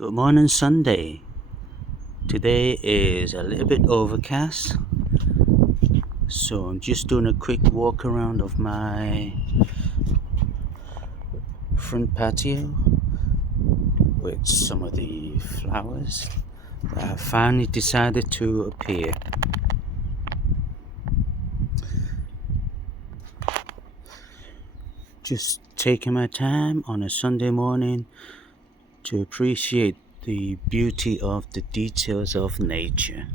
Good morning, Sunday. Today is a little bit overcast, so I'm just doing a quick walk around of my front patio with some of the flowers that have finally decided to appear. Just taking my time on a Sunday morning to appreciate the beauty of the details of nature.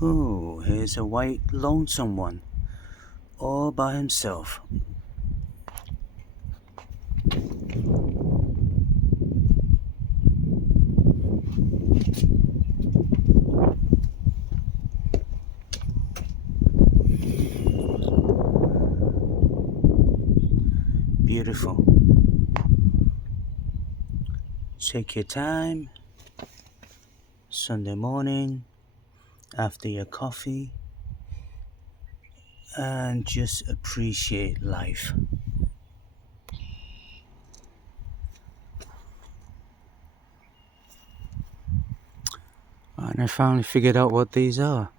Oh, here's a white lonesome one, all by himself. Beautiful. Take your time, Sunday morning, after your coffee, and just appreciate life. And I finally figured out what these are.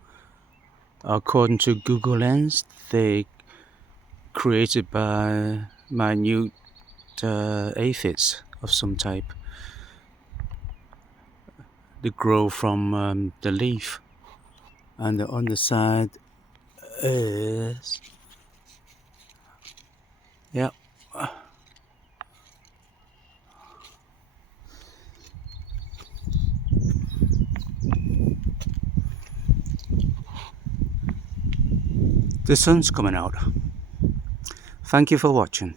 According to Google Lens, they created by minute aphids of some type. They grow from the leaf, and the underside is, yep. The sun's coming out. Thank you for watching.